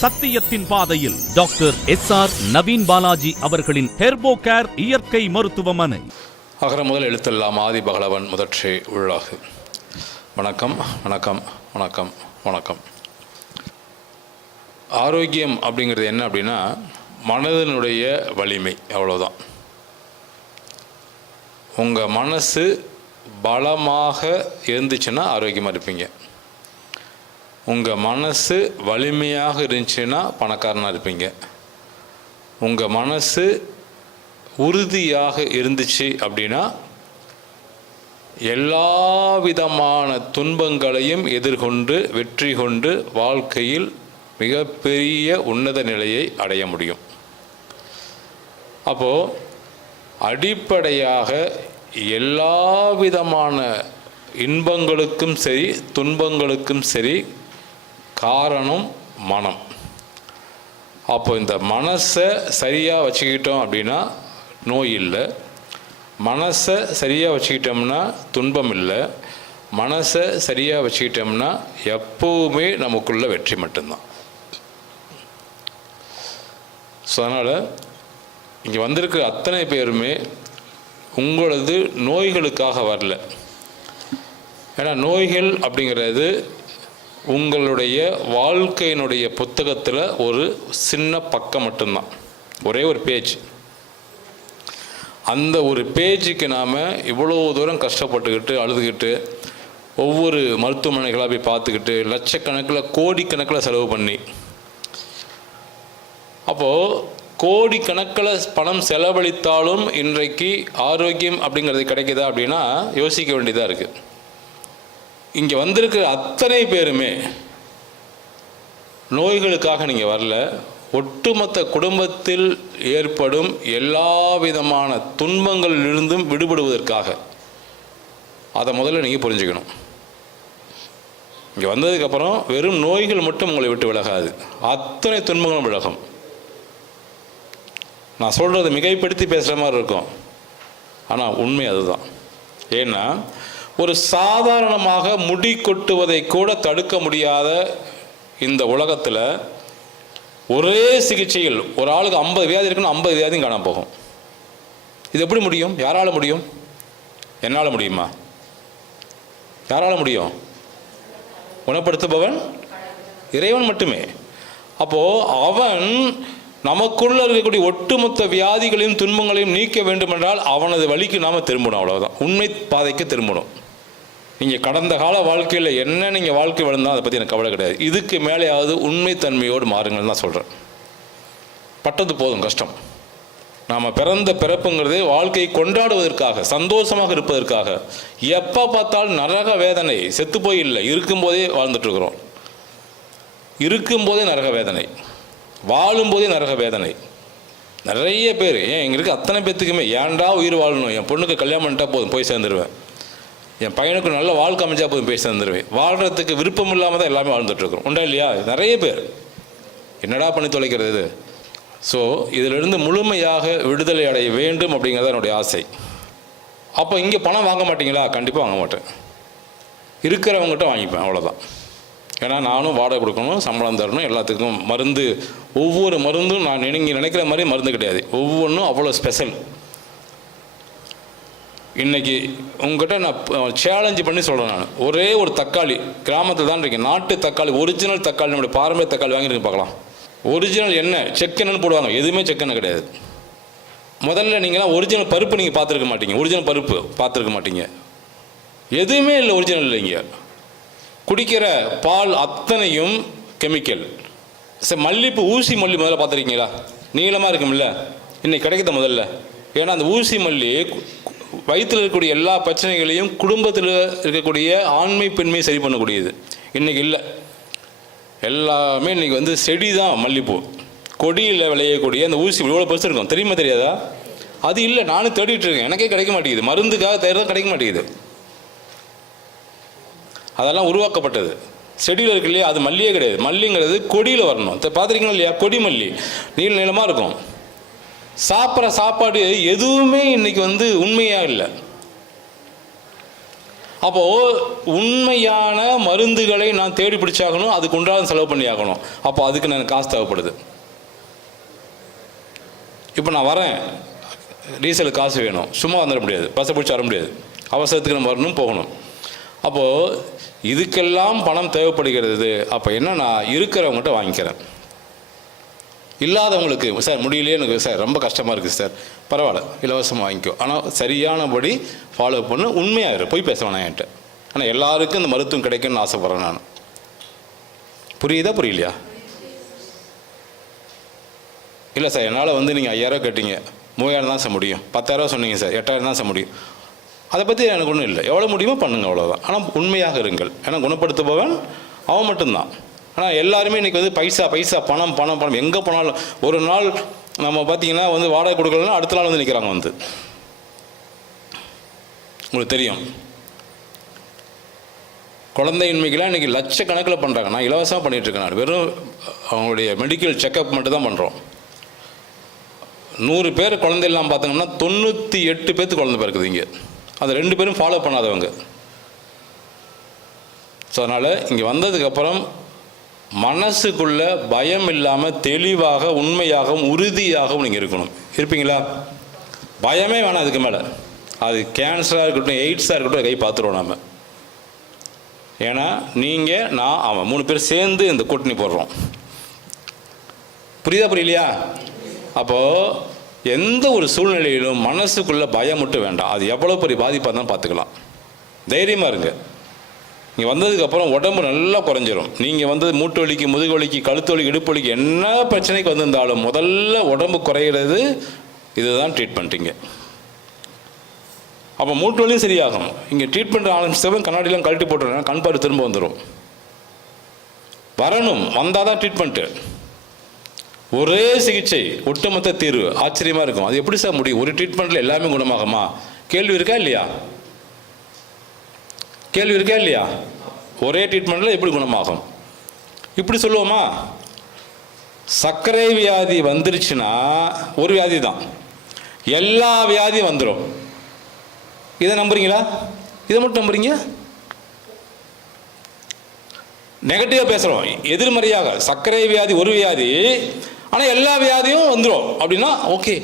சத்தியத்தின் பாதையில் doctor S R Naveen Balaji அவர்களின் ஹெர்போ கேர் இயற்கை மருத்துவமனை. அகர முதல் எழுத்தெல்லாம் ஆதி பகலவன் முதற்றே உள்ளாகு. வணக்கம் வணக்கம் வணக்கம் வணக்கம். ஆரோக்கியம் அப்படிங்கிறது என்ன அப்படின்னா மனதினுடைய வலிமை அவ்வளோதான் உங்கள் மனசு பலமாக இருந்துச்சுன்னா ஆரோக்கியமாக இருப்பீங்க. உங்கள் மனசு வலிமையாக இருந்துச்சுன்னா பணக்காரனாக இருப்பீங்க. உங்கள் மனசு உறுதியாக இருந்துச்சு அப்படின்னா எல்லா விதமான துன்பங்களையும் எதிர்கொண்டு வெற்றி கொண்டு வாழ்க்கையில் மிகப்பெரிய உன்னத நிலையை அடைய முடியும். அப்போது அடிப்படையாக எல்லா விதமான இன்பங்களுக்கும் சரி துன்பங்களுக்கும் சரி காரணம் மனம். அப்போ இந்த மனசை சரியாக வச்சுக்கிட்டோம் அப்படின்னா நோய் இல்லை. மனசை சரியாக வச்சுக்கிட்டோம்னா துன்பம் இல்லை. மனசை சரியாக வச்சுக்கிட்டோம்னா எப்போவுமே நமக்குள்ள வெற்றி மட்டும்தான். ஸோ அதனால் இங்கே வந்திருக்கிற அத்தனை பேருமே உங்களது நோய்களுக்காக வரல. ஏன்னா நோய்கள் அப்படிங்கிறது உங்களுடைய வாழ்க்கையினுடைய புத்தகத்தில் ஒரு சின்ன பக்கம் மட்டும்தான். ஒரே ஒரு பேஜ் அந்த ஒரு பேஜுக்கு நாம் இவ்வளோ தூரம் கஷ்டப்பட்டுக்கிட்டு அழுதுகிட்டு ஒவ்வொரு மருத்துவமனைகளாக போய் பார்த்துக்கிட்டு லட்சக்கணக்கில் கோடிக்கணக்கில் செலவு பண்ணி. அப்போது கோடிக்கணக்கில் பணம் செலவழித்தாலும் இன்றைக்கு ஆரோக்கியம் அப்படிங்கிறது கிடைக்குதா அப்படின்னா யோசிக்க வேண்டியதாக இருக்குது இங்கே வந்திருக்கிற அத்தனை பேருமே நோய்களுக்காக நீங்கள் வரல. ஒட்டுமொத்த குடும்பத்தில் ஏற்படும் எல்லா விதமான துன்பங்களிலிருந்தும் விடுபடுவதற்காக. அதை முதல்ல நீங்கள் புரிஞ்சுக்கணும். இங்கே வந்ததுக்கப்புறம் வெறும் நோய்கள் மட்டும் உங்களை விட்டு விலகாது. அத்தனை துன்பங்களும் விலகும். நான் சொல்கிறது மிகைப்படுத்தி பேசுகிற மாதிரி இருக்கும். ஆனால் உண்மை அதுதான். ஏன்னா ஒரு சாதாரணமாக முடி கொட்டுவதை கூட தடுக்க முடியாத இந்த உலகத்தில் ஒரே சிகிச்சையில் ஒரு ஆளுக்கு ஐம்பது வியாதி இருக்குன்னு ஐம்பது வியாதியும் காணாமல் போகும். இது எப்படி முடியும்? யாரால் முடியும்? என்னால் முடியுமா? யாரால் முடியும்? குணப்படுத்துபவன் இறைவன் மட்டுமே. அப்போது அவன் நமக்குள்ள இருக்கக்கூடிய ஒட்டுமொத்த வியாதிகளையும் துன்பங்களையும் நீக்க வேண்டுமென்றால் அவனது வழிக்கு நாம் திரும்பணும் அவ்வளோதான் உண்மை பாதைக்கு திரும்பணும். நீங்கள் கடந்த கால வாழ்க்கையில் என்ன நீங்கள் வாழ்க்கை வளர்ந்தால் அதை பற்றி எனக்கு கவலை கிடையாது. இதுக்கு மேலேயாவது உண்மைத்தன்மையோடு மாறுங்கள்னு தான் சொல்கிறேன் பட்டது போதும் கஷ்டம். நாம் பிறந்த பிறப்புங்கிறதே வாழ்க்கையை கொண்டாடுவதற்காக சந்தோஷமாக இருப்பதற்காக எப்போ பார்த்தாலும் நரக வேதனை செத்து போய் இல்லை இருக்கும்போதே வாழ்ந்துட்டுருக்குறோம் இருக்கும்போதே நரக வேதனை. வாழும்போதே நரக வேதனை. நிறைய பேர் ஏன் எங்களுக்கு அத்தனை பேத்துக்குமே ஏன்டா உயிர் வாழணும்? என் பொண்ணுக்கு கல்யாணம் பண்ணிட்டா போதும் போய் சேர்ந்துருவேன். என் பையனுக்கு நல்ல வாழ்க்கை அமைஞ்சா போதும் பேசி தந்துடுவேன் வாழ்கிறதுக்கு விருப்பம் இல்லாமல் தான் எல்லாமே வாழ்ந்துட்டுருக்கோம் உண்டா இல்லையா? நிறைய பேர். என்னடா பண்ணி தொலைக்கிறது இது? ஸோ இதிலிருந்து முழுமையாக விடுதலை அடைய வேண்டும் அப்படிங்கிறது என்னுடைய ஆசை. அப்போ இங்கே பணம் வாங்க மாட்டிங்களா? கண்டிப்பாக வாங்க மாட்டேன். இருக்கிறவங்ககிட்ட வாங்கிப்பேன் அவ்வளோதான் ஏன்னா நானும் வாடகை கொடுக்கணும் சம்பளம் தரணும் எல்லாத்துக்கும் மருந்து ஒவ்வொரு மருந்தும் நான் நீங்கள் நினைக்கிற மாதிரி மருந்து கிடையாது. ஒவ்வொன்றும் அவ்வளோ ஸ்பெஷல் இன்னைக்கு உங்ககிட்ட நான் சேலஞ்சு பண்ணி சொல்கிறேன் நான். ஒரே ஒரு தக்காளி கிராமத்தில் தான் இருக்கேன். நாட்டு தக்காளி ஒரிஜினல் தக்காளி நம்முடைய பாரம்பரிய தக்காளி வாங்கிட்டு பார்க்கலாம். ஒரிஜினல் எண்ணெய் செக் எண்ணெய்னு போடுவாங்க. எதுவுமே செக் எண்ணெய் கிடையாது. முதல்ல நீங்களாம் ஒரிஜினல் பருப்பு நீங்கள் பார்த்துருக்க மாட்டீங்க. ஒரிஜினல் பருப்பு பார்த்துருக்க மாட்டீங்க. எதுவுமே இல்லை ஒரிஜினல் இல்லைங்க குடிக்கிற பால் அத்தனையும் கெமிக்கல் சரி மல்லிப்பூ ஊசி மல்லி முதல்ல பார்த்துருக்கீங்களா? நீளமாக இருக்கும்ல. இன்னைக்கு கிடைக்குது முதல்ல? ஏன்னா அந்த ஊசி மல்லி வயிற்றில் இருக்கக்கூடிய எல்லா பிரச்சனைகளையும் குடும்பத்தில் இருக்கக்கூடிய ஆண்மை பெண்மையை சரி பண்ணக்கூடியது. இன்னைக்கு இல்லை. எல்லாமே இன்னைக்கு வந்து செடி தான் மல்லிப்பூ. கொடியில் விளையக்கூடிய அந்த ஊசி இவ்வளோ பெருசு இருக்கும். தெரியுமா தெரியாதா? அது இல்லை. நானும் தேடிட்டு இருக்கேன். எனக்கே கிடைக்க மாட்டேங்குது. மருந்துக்காக தேடுறது கிடைக்க மாட்டேங்குது. அதெல்லாம் உருவாக்கப்பட்டது. செடியில் இருக்கு இல்லையா? அது மல்லியே கிடையாது. மல்லிங்கிறது கொடியில் வரணும். பார்த்துருக்கீங்களா இல்லையா? கொடி மல்லி நீள நீளமாக இருக்கும். சாப்பிட்ற சாப்பாடு எதுவுமே இன்னைக்கு வந்து உண்மையாக இல்லை. அப்போது உண்மையான மருந்துகளை நான் தேடி பிடிச்சாகணும் அதுக்கு உண்டான செலவு பண்ணி ஆகணும். அப்போ அதுக்கு எனக்கு காசு தேவைப்படுது. இப்போ நான் வரேன். டீசலுக்கு காசு வேணும். சும்மா வந்துட முடியாது. பஸ்ஸை பிடிச்சி வர முடியாது. அவசரத்துக்கு நம்ம வரணும் போகணும். அப்போது இதுக்கெல்லாம் பணம் தேவைப்படுகிறது. அப்போ என்ன நான் இருக்கிறவங்ககிட்ட வாங்கிக்கிறேன். இல்லாதவங்களுக்கு சார் முடியலையே எனக்கு சார் ரொம்ப கஷ்டமாக இருக்குது சார். பரவாயில்ல இலவசமாக வாங்கிக்கோ. ஆனால் சரியானபடி ஃபாலோ பண்ணு உண்மையாக இரு போய் பேச வேணாம் என்கிட்ட. ஆனால் எல்லாருக்கும் இந்த மருத்துவம் கிடைக்கும்னு ஆசைப்பட்றேன் நான். புரியுதா புரியலையா? இல்லை சார் என்னால் வந்து நீங்கள் ஐயாயிரம் கேட்டீங்க. மூவாயிரம் தான் சார் முடியும். பத்தாயிரரூவா சொன்னீங்க சார். எட்டாயிரம் தான் சார் முடியும். அதை பற்றி எனக்கு ஒன்றும் இல்லை. எவ்வளோ முடியுமோ பண்ணுங்க அவ்வளோதான் ஆனால் உண்மையாக இருங்கள். ஏன்னா குணப்படுத்துபவன் அவன் மட்டும்தான். ஆனால் எல்லாருமே இன்றைக்கி வந்து பைசா பைசா பணம் பணம் பணம். எங்கே போனாலும் ஒரு நாள் நம்ம பார்த்தீங்கன்னா வந்து வாடகை கொடுக்கலன்னா அடுத்த நாள் வந்து நிற்கிறாங்க வந்து. உங்களுக்கு தெரியும். குழந்தையின்மைக்கெல்லாம் இன்றைக்கி லட்சக்கணக்கில் பண்ணுறாங்க நான் இலவசமாக பண்ணிகிட்ருக்கேன் நான். வெறும் அவங்களுடைய மெடிக்கல் செக்கப் மட்டும் தான் பண்ணுறோம் நூறு பேர் குழந்தையெல்லாம் பார்த்தோம்னா தொண்ணூற்றி எட்டு பேர்த்து குழந்தை பிறக்குது இங்கே. அது ரெண்டு பேரும் ஃபாலோ பண்ணாதவங்க. ஸோ அதனால் இங்கே வந்ததுக்கப்புறம் மனசுக்குள்ள பயம் இல்லாமல் தெளிவாக உண்மையாகவும் உறுதியாகவும் நீங்கள் இருக்கணும். இருப்பீங்களா? பயமே வேணாம் அதுக்கு மேலே. அது கேன்சராக இருக்கட்டும் எய்ட்ஸாக இருக்கட்டும் கை பார்த்துருவோம் நம்ம ஏன்னா நீங்கள் நான் அவன் மூணு பேர் சேர்ந்து இந்த கூட்டணி போடுறோம். புரியுதா புரியலையா? அப்போது எந்த ஒரு சூழ்நிலையிலும் மனசுக்குள்ளே பயம் மட்டும் வேண்டாம். அது எவ்வளோ பெரிய பாதிப்பாக இருந்தாலும் பார்த்துக்கலாம். தைரியமாக இருங்க. இங்கே வந்ததுக்கப்புறம் உடம்பு நல்லா குறைஞ்சிரும். நீங்கள் வந்து மூட்டு வலிக்கு முதுகு வலிக்கு கழுத்து வலிக்கு இடுப்பு வலிக்கு என்ன பிரச்சனைக்கு வந்திருந்தாலும் முதல்ல உடம்பு குறையிறது இதுதான் ட்ரீட்மெண்ட்டிங்க அப்போ மூட்டு வலியும் சரியாகும் இங்கே ட்ரீட்மெண்ட் ஆரம்பிச்சவன் கண்ணாடிலாம் கழட்டி போட்டுருங்க கண் பார்வை திரும்ப வந்துடும் வரணும் வந்தால் தான் ட்ரீட்மெண்ட்டு ஒரே சிகிச்சை ஒட்டுமொத்த தீர்வு. ஆச்சரியமாக இருக்கும். அது எப்படி சார் முடியும்? ஒரு ட்ரீட்மெண்ட்டில் எல்லாமே குணமாகுமா? கேள்வி இருக்கா இல்லையா? கேள்வி இருக்கா இல்லையா? ஒரே ட்ரீட்மெண்ட்டில் எப்படி குணமாகும். இப்படி சொல்லுவோமா? சர்க்கரை வியாதி வந்துருச்சுன்னா ஒரு வியாதி தான். எல்லா வியாதியும் வந்துடும் இதை நம்புறீங்களா? இதை மட்டும் நம்புறீங்க? நெகட்டிவாக பேசுகிறோம் எதிர்மறையாக. சர்க்கரை வியாதி ஒரு வியாதி ஆனால் எல்லா வியாதியும் வந்துடும் அப்படின்னா ஓகே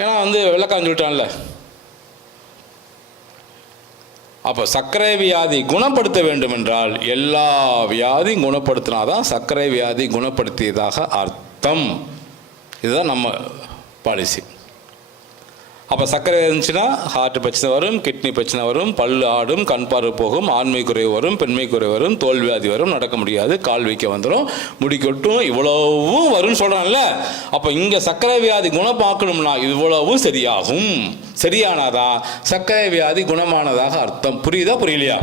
ஏன்னா வந்து வெள்ளக்காரன் சொல்லிட்டான்ல. அப்போ சர்க்கரை வியாதி குணப்படுத்த வேண்டும் என்றால் எல்லா வியாதியும் குணப்படுத்தினாதான் சர்க்கரை வியாதி குணப்படுத்தியதாக அர்த்தம். இதுதான் நம்ம பாலிசி அப்போ சர்க்கரை இருந்துச்சுன்னா ஹார்ட் பிரச்சனை வரும் கிட்னி பிரச்சனை வரும் பல் ஆடும் கண் பார்வை போகும் ஆண்மை குறைவு வரும் பெண்மை குறைவு வரும் தோல்வியாதி வரும் நடக்க முடியாது கால் வைக்க வந்துடும் முடி கொட்டும் இவ்வளவும் வரும்னு சொல்கிறான்ல அப்போ இங்கே சர்க்கரை வியாதி குணமாக்கணும்னா இவ்வளவும் சரியாகும். சரியானாதான் சர்க்கரை வியாதி குணமானதாக அர்த்தம். புரியுதா புரியலையா?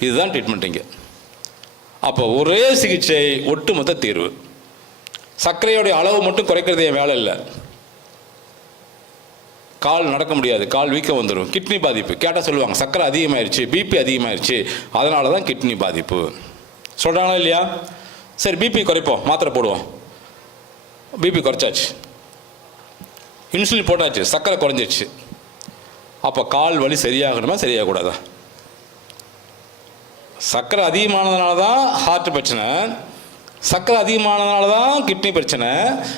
இதுதான் ட்ரீட்மெண்ட் இங்கே. அப்போ ஒரே சிகிச்சை ஒட்டுமொத்த தீர்வு. சர்க்கரையோடைய அளவு மட்டும் குறைக்கிறது என் வேலை இல்லை. கால் நடக்க முடியாது கால் வீக்கம் வந்துடும் கிட்னி பாதிப்பு. கேட்டால் சொல்லுவாங்க சர்க்கரை அதிகமாயிருச்சு பிபி அதிகமாயிருச்சு அதனால தான் கிட்னி பாதிப்பு. சொல்கிறாங்களா இல்லையா? சரி பிபி குறைப்போம் மாத்திரை போடுவோம். பிபி குறைச்சாச்சு. இன்சுலின் போட்டாச்சு சர்க்கரை குறைஞ்சிருச்சு. அப்போ கால் வலி சரியாகணுமா சரியாகக்கூடாதா? சர்க்கரை அதிகமானதுனால தான் ஹார்ட் பிரச்சனை. சர்க்கரை அதிகமானதுனால தான் கிட்னி பிரச்சனை.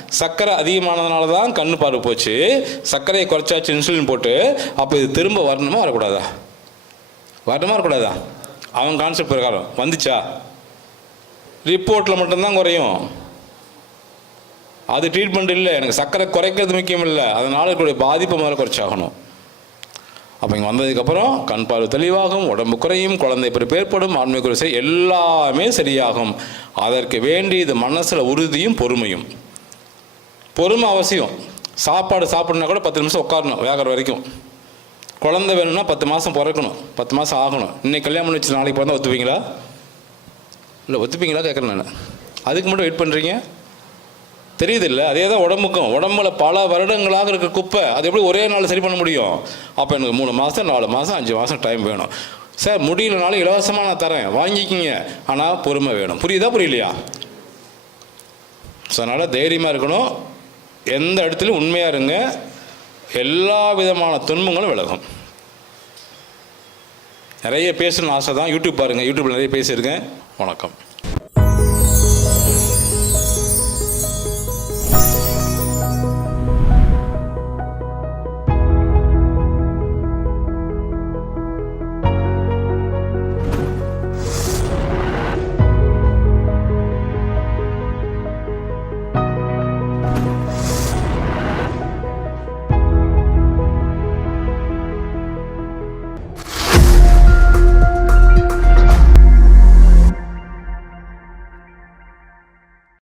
சர்க்கரை அதிகமானதுனால தான் கண்ணு பார்வை போச்சு. சர்க்கரையை குறைச்சாச்சு இன்சுலின் போட்டு அப்போ இது திரும்ப வரணுமா வரக்கூடாதா? வரணுமா வரக்கூடாதா? அவன் கான்செப்ட் பிரகாரம். வந்துச்சா? ரிப்போர்ட்டில் மட்டும்தான் குறையும். அது ட்ரீட்மெண்ட் இல்லை. எனக்கு சர்க்கரை குறைக்கிறது முக்கியம் இல்லை. அதனால் இருக்கக்கூடிய பாதிப்பு முதல்ல குறைச்சாகணும். அப்போ இங்கே வந்ததுக்கப்புறம் கண் பார்வை தெளிவாகும் உடம்பு குறையும் குழந்தை பிறப்பு ஏற்படும் ஆன்மீக குறை எல்லாமே சரியாகும். அதற்கு வேண்டியது மனசில் உறுதியும் பொறுமையும். பொறுமை அவசியம். சாப்பாடு சாப்பிட்ணுன்னா கூட பத்து நிமிஷம் உட்காரணும் வேகிற வரைக்கும். குழந்தை வேணும்னா பத்து மாதம் பிறக்கணும் பத்து மாதம் ஆகணும். இன்னைக்கு கல்யாணம் பண்ணி வச்சு நாளைக்கு பிறந்தா ஒத்துப்பீங்களா? இல்லை ஒத்துப்பீங்களா கேட்குறேன் நான். அதுக்கு மட்டும் வெயிட் பண்ணுறீங்க தெரியுது இல்லை அதே தான் உடம்புக்கும். உடம்புல பல வருடங்களாக இருக்க குப்பை அது எப்படி ஒரே நாள் சரி பண்ண முடியும்? அப்போ எனக்கு மூணு மாதம் நாலு மாதம் அஞ்சு மாதம் டைம் வேணும். சார் முடியலனாலும் இலவசமாக நான் தரேன். வாங்கிக்கிங்க. ஆனால் பொறுமை வேணும். புரியுதா புரியலையா? ஸோ அதனால் தைரியமாக இருக்கணும். எந்த இடத்துலையும் உண்மையாக இருங்க. எல்லா விதமான துன்பங்களும் விலகும். நிறைய பேசணும்னு ஆசை தான். யூடியூப் பாருங்கள் யூடியூப்பில் நிறைய பேசியிருக்கேன். வணக்கம்.